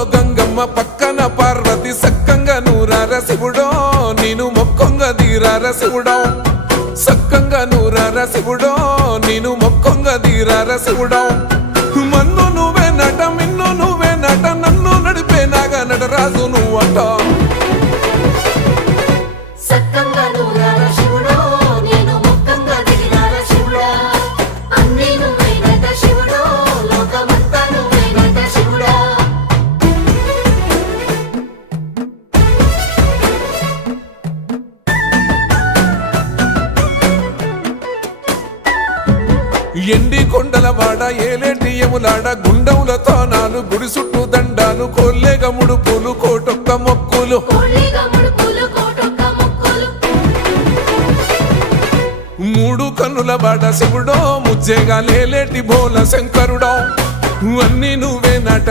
ఊళ్ళో గంగమ్మ పక్కన పార్వతి సక్కంగా నూరార శివుడో నేను మొక్కొంగ దీరార శివుడో సక్కంగా నూరార శివుడో నేను మొక్కొంగ దీరార శివుడో మన్ను నువ్వే నట మిన్ను నువ్వే నట నన్ను నడిపే నాగా నటరాజు నువ్వట ఎండి కొండల వాడ ఏలేటి యములాడ గుండములతో నాలు గుడి చుట్టూ దండాలు కొల్లేగ ముడుపులు కోటొక్క మొక్కులు మూడు కన్నుల వాడ శివుడో ముజ్జేగా లేలేటి బోల శంకరుడో అన్నీ నువ్వే నట